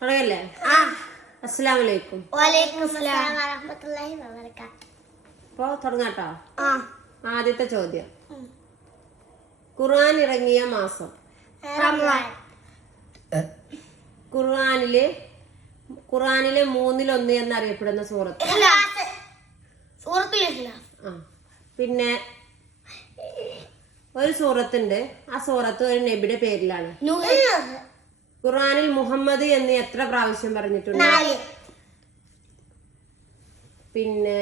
തുടങ്ങല്ലേ? അസ്സലാമു അലൈക്കും. അപ്പൊ തുടങ്ങാട്ടോ. ആദ്യത്തെ ചോദ്യം, ഖുർആൻ ഇറങ്ങിയ മാസം? ഖുർആനിലെ 1/3 എന്നറിയപ്പെടുന്ന സൂറത്ത്? പിന്നെ ഒരു സൂറത്തുണ്ട്, ആ സൂറത്ത് ഒരു നബിയുടെ പേരിലാണ്. ഖുർആനിൽ മുഹമ്മദ് എന്ന് എത്ര പ്രാവശ്യം പറഞ്ഞിട്ടുണ്ട്? പിന്നെ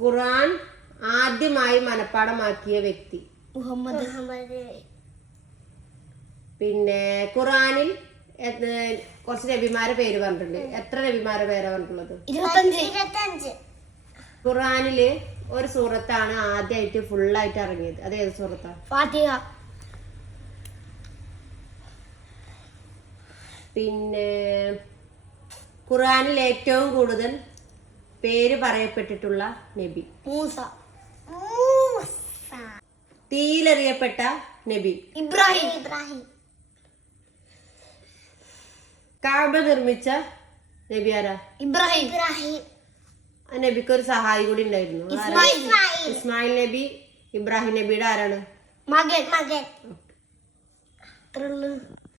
ഖുർആൻ ആദ്യമായി മനപ്പാടമാക്കിയ വ്യക്തി? മുഹമ്മദ്. പിന്നെ ഖുർആനിൽ കുറച്ച് നബിമാരെ പേര് പറഞ്ഞിട്ടുണ്ട്. എത്ര നബിമാരെ പേരാ പറഞ്ഞിട്ടുള്ളത്? 25. ഖുർആനില് ഒരു സൂറത്താണ് ആദ്യമായിട്ട് ഫുള്ളായിട്ട് ഇറങ്ങിയത്, അത് ഏത് സൂറത്താ? ഫാത്തിഹ. പിന്നെ ഖുർആനിൽ ഏറ്റവും കൂടുതൽ പേര് പറയപ്പെട്ടിട്ടുള്ള നബി? മൂസ. തീയിലെറിയപ്പെട്ട നബി? ഇബ്രാഹിം. കഅബ നിർമ്മിച്ച നബി ആരാ? ഇബ്രാഹിം. ആ നബിക്ക് ഒരു സഹായി കൂടി ഉണ്ടായിരുന്നു. ഇസ്മായിൽ നബി ഇബ്രാഹിം നബിയുടെ ആരാണ്? മകൻ.